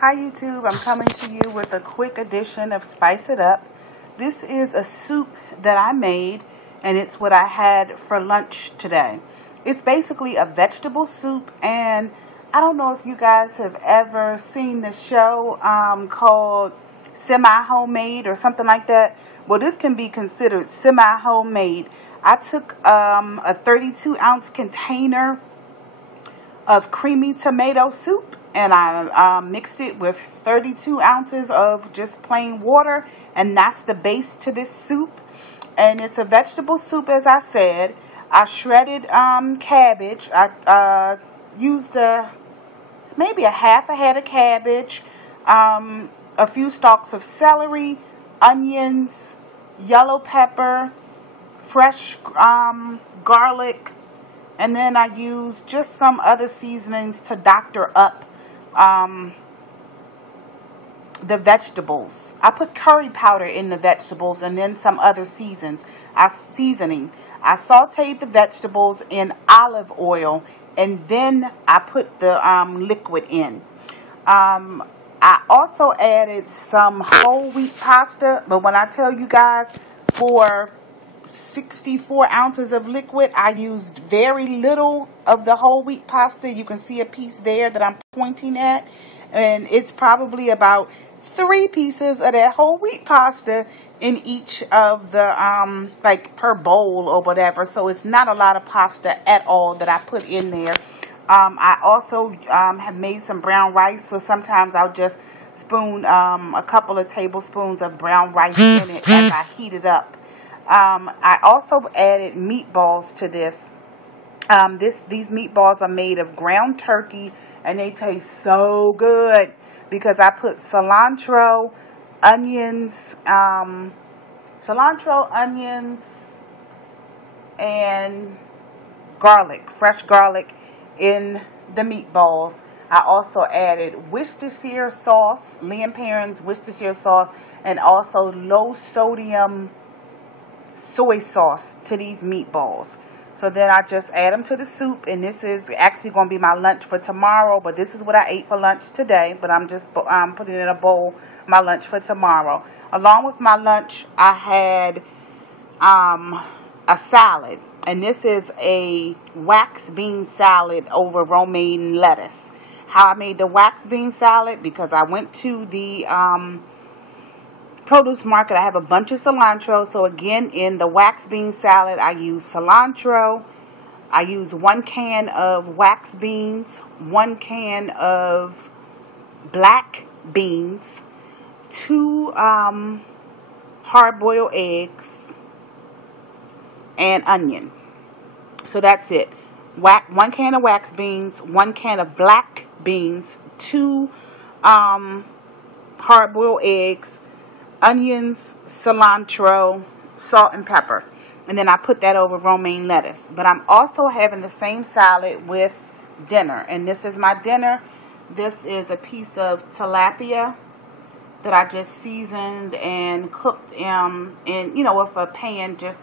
Hi YouTube, I'm coming to you with a quick edition of Spice It Up. This is a soup that I made, and it's what I had for lunch today. It's basically a vegetable soup, and I don't know if you guys have ever seen the show called Semi-Homemade or something like that. Well, this can be considered semi-homemade. I took a 32-ounce container of creamy tomato soup, and I mixed it with 32 ounces of just plain water, and that's the base to this soup. And it's a vegetable soup, as I said. I shredded cabbage. I used maybe a half a head of cabbage, a few stalks of celery, onions, yellow pepper, fresh garlic, and then I used just some other seasonings to doctor up the vegetables. I put curry powder in the vegetables and then some other seasoning. I sauteed the vegetables in olive oil, and then I put the liquid in. I also added some whole wheat pasta, but when I tell you guys, for 64 ounces of liquid, I used very little of the whole wheat pasta. You can see a piece there that I'm pointing at, and it's probably about 3 pieces of that whole wheat pasta in each of the like per bowl or whatever. So it's not a lot of pasta at all that I put in there. I also have made some brown rice, so sometimes I'll just spoon a couple of tablespoons of brown rice in it as I heat it up. I also added meatballs to this. These meatballs are made of ground turkey, and they taste so good because I put cilantro, onions, and garlic, fresh garlic in the meatballs. I also added Worcestershire sauce, Lea Perrins Worcestershire sauce, and also low sodium soy sauce to these meatballs. So then I just add them to the soup, and this is actually going to be my lunch for tomorrow, but this is what I ate for lunch today, but I'm just putting in a bowl my lunch for tomorrow. Along with my lunch, I had a salad, and this is a wax bean salad over romaine lettuce. How I made the wax bean salad, because I went to the produce market. I have a bunch of cilantro, so again, in the wax bean salad, I use cilantro. I use 1 can of wax beans, 1 can of black beans, 2 hard-boiled eggs, and onion. So that's it. 1 can of wax beans, 1 can of black beans, 2 hard-boiled eggs, onions, cilantro, salt, and pepper. And then I put that over romaine lettuce. But I'm also having the same salad with dinner. And this is my dinner. This is a piece of tilapia that I just seasoned and cooked in, with a pan, just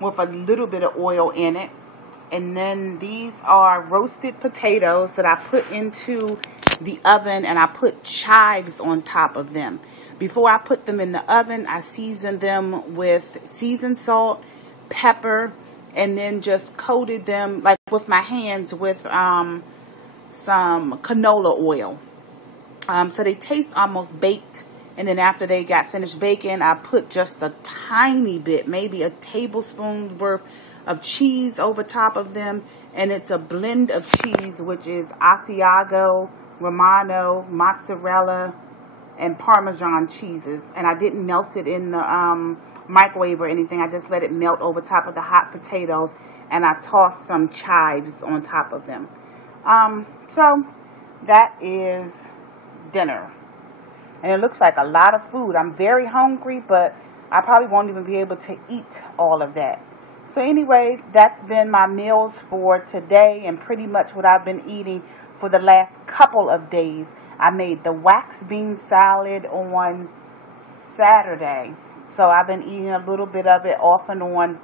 with a little bit of oil in it. And then these are roasted potatoes that I put into the oven, and I put chives on top of them. Before I put them in the oven, I seasoned them with seasoned salt, pepper, and then just coated them like with my hands with some canola oil. So they taste almost baked. And then after they got finished baking, I put just a tiny bit, maybe a tablespoon worth of cheese over top of them. And it's a blend of cheese, which is Asiago, Romano, mozzarella, and Parmesan cheeses. And I didn't melt it in the microwave or anything. I just let it melt over top of the hot potatoes, and I tossed some chives on top of them. So that is dinner. And it looks like a lot of food. I'm very hungry, but I probably won't even be able to eat all of that. So anyway, that's been my meals for today, and pretty much what I've been eating for the last couple of days. I made the wax bean salad on Saturday. So I've been eating a little bit of it off and on,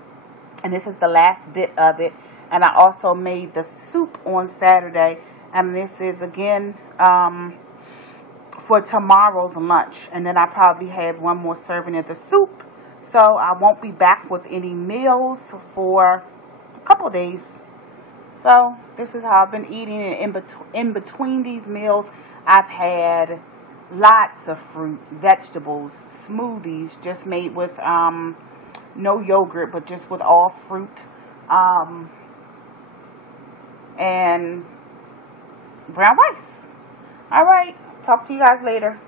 and this is the last bit of it. And I also made the soup on Saturday, and this is again for tomorrow's lunch. And then I probably have one more serving of the soup. So I won't be back with any meals for a couple of days. So this is how I've been eating. And in between these meals, I've had lots of fruit, vegetables, smoothies just made with no yogurt, but just with all fruit, and brown rice. All right, talk to you guys later.